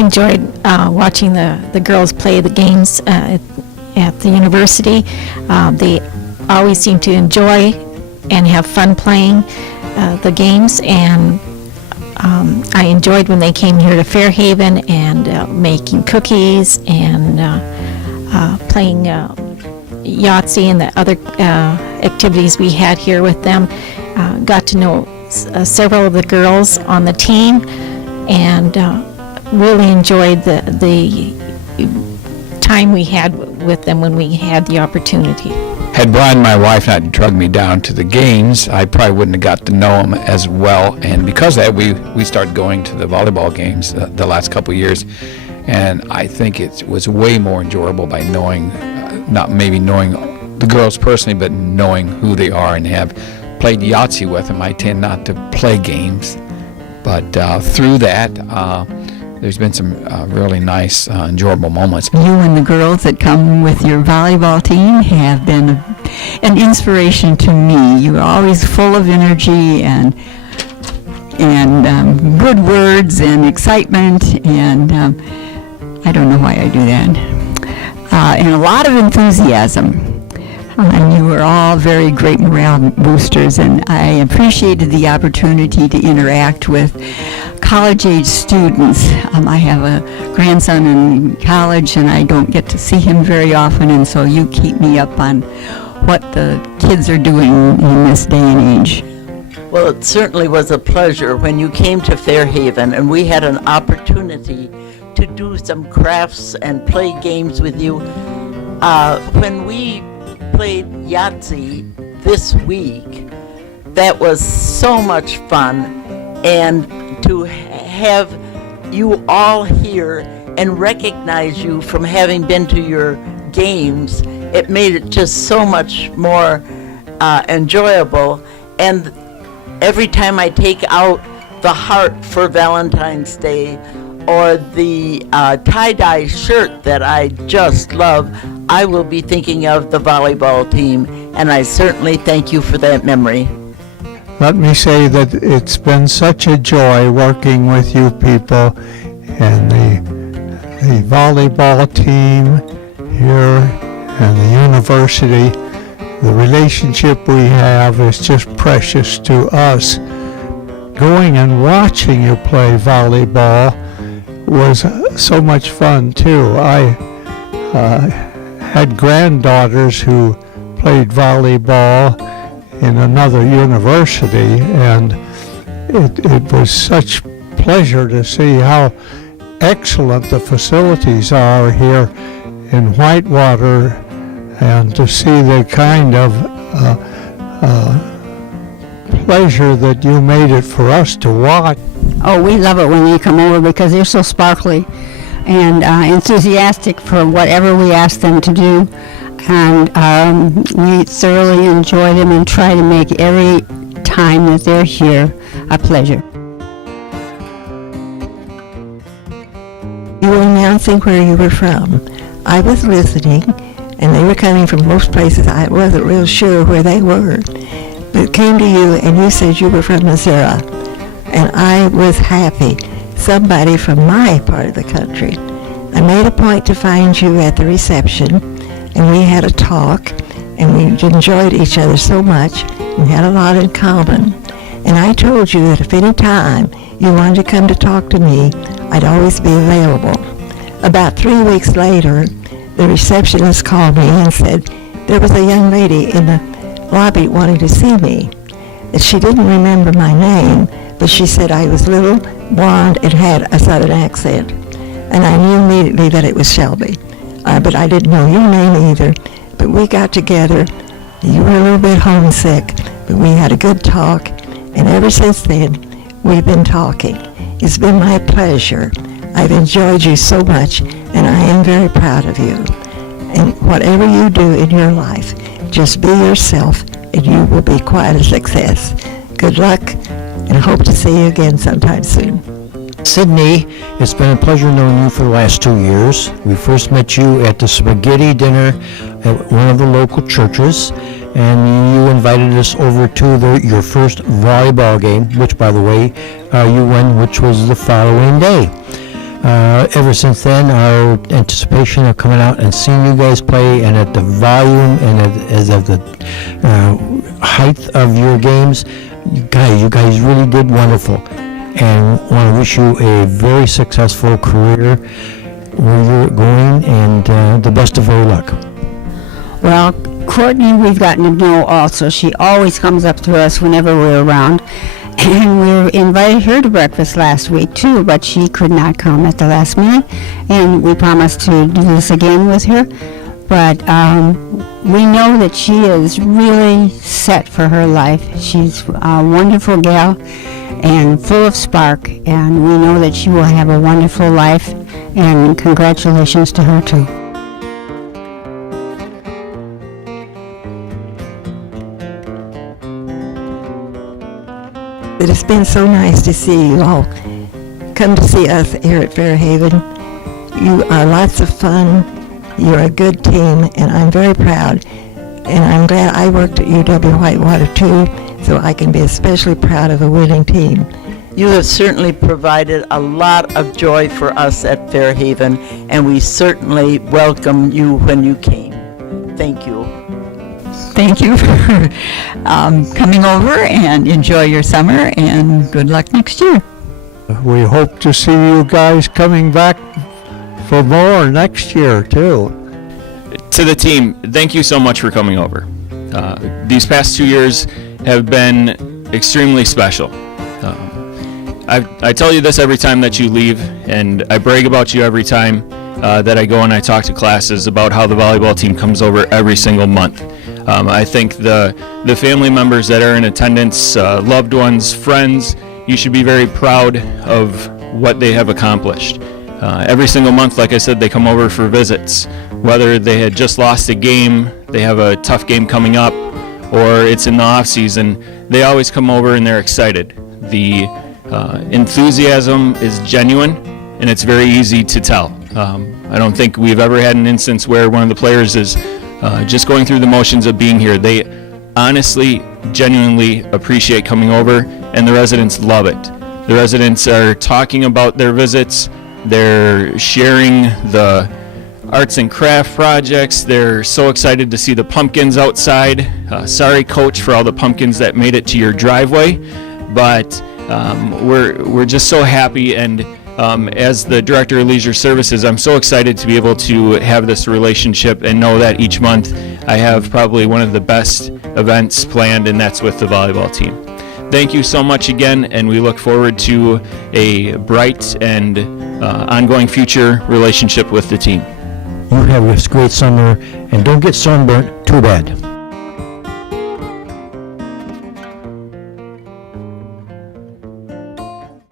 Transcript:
enjoyed watching the girls play the games at the university. They always seem to enjoy and have fun playing the games, and I enjoyed when they came here to Fairhaven and making cookies and playing Yahtzee and the other activities we had here with them. Got to know several of the girls on the team, and really enjoyed the time we had with them when we had the opportunity. Had Brian, my wife, not drugged me down to the games, I probably wouldn't have got to know them as well. And because of that, we started going to the volleyball games the last couple of years. And I think it was way more enjoyable by knowing, not maybe knowing the girls personally, but knowing who they are, and have played Yahtzee with them. I tend not to play games, but through that, there's been some really nice, enjoyable moments. You and the girls that come with your volleyball team have been an inspiration to me. You're always full of energy and good words and excitement, and I don't know why I do that. And a lot of enthusiasm. And you were all very great morale boosters, and I appreciated the opportunity to interact with college-age students. I have a grandson in college, and I don't get to see him very often, and so you keep me up on what the kids are doing in this day and age. Well, it certainly was a pleasure when you came to Fairhaven, and we had an opportunity to do some crafts and play games with you. When we played Yahtzee this week, that was so much fun, and to have you all here and recognize you from having been to your games, it made it just so much more enjoyable. And every time I take out the heart for Valentine's Day, or the tie-dye shirt that I just love, I will be thinking of the volleyball team, and I certainly thank you for that memory. Let me say that it's been such a joy working with you people and the volleyball team here and the university. The relationship we have is just precious to us. Going and watching you play volleyball was so much fun too. I had granddaughters who played volleyball in another university, and it was such pleasure to see how excellent the facilities are here in Whitewater, and to see the kind of pleasure that you made it for us to watch. Oh, we love it when you come over because they're so sparkly and enthusiastic for whatever we ask them to do. And we thoroughly enjoy them and try to make every time that they're here a pleasure. You were announcing where you were from. I was listening, and they were coming from most places. I wasn't real sure where they were. But it came to you, and you said you were from Missouri. And I was happy. Somebody from my part of the country. I made a point to find you at the reception, and we had a talk, and we enjoyed each other so much, and had a lot in common. And I told you that if any time you wanted to come to talk to me, I'd always be available. About 3 weeks later, the receptionist called me and said there was a young lady in the lobby wanting to see me. That she didn't remember my name, but she said I was little, blonde, and had a southern accent. And I knew immediately that it was Shelby. But I didn't know your name either. But we got together. You were a little bit homesick, but we had a good talk. And ever since then, we've been talking. It's been my pleasure. I've enjoyed you so much, and I am very proud of you. And whatever you do in your life, just be yourself, and you will be quite a success. Good luck, and hope to see you again sometime soon. Sydney, it's been a pleasure knowing you for the last 2 years. We first met you at the spaghetti dinner at one of the local churches, and you invited us over to your first volleyball game, which, by the way, you won, which was the following day. Ever since then, our anticipation of coming out and seeing you guys play, and at the volume and as of the height of your games, you guys really did wonderful. And want to wish you a very successful career where you're going, and the best of very luck. Well, Courtney, we've gotten to know also. She always comes up to us whenever we're around. And we invited her to breakfast last week too, but she could not come at the last minute. And we promised to do this again with her. But we know that she is really set for her life. She's a wonderful gal and full of spark. And we know that she will have a wonderful life. And congratulations to her too. It has been so nice to see you all come to see us here at Fairhaven. You are lots of fun. You're a good team, and I'm very proud. And I'm glad I worked at UW-Whitewater too, so I can be especially proud of a winning team. You have certainly provided a lot of joy for us at Fairhaven, and we certainly welcome you when you came. Thank you. Thank you for coming over, and enjoy your summer, and good luck next year. We hope to see you guys coming back for more next year, too. To the team, thank you so much for coming over. These past 2 years have been extremely special. I tell you this every time that you leave, and I brag about you every time that I go and I talk to classes about how the volleyball team comes over every single month. I think the family members that are in attendance, loved ones, friends, you should be very proud of what they have accomplished. Every single month, like I said, they come over for visits. Whether they had just lost a game, they have a tough game coming up, or it's in the off season, they always come over and they're excited. The enthusiasm is genuine, and it's very easy to tell. I don't think we've ever had an instance where one of the players is just going through the motions of being here. They honestly, genuinely appreciate coming over, and the residents love it. The residents are talking about their visits. They're sharing the arts and craft projects. They're so excited to see the pumpkins outside. Sorry, Coach, for all the pumpkins that made it to your driveway, but we're just so happy. And as the Director of Leisure Services, I'm so excited to be able to have this relationship and know that each month I have probably one of the best events planned, and that's with the volleyball team. Thank you so much again, and we look forward to a bright and ongoing future relationship with the team. You have a great summer, and don't get sunburnt too bad.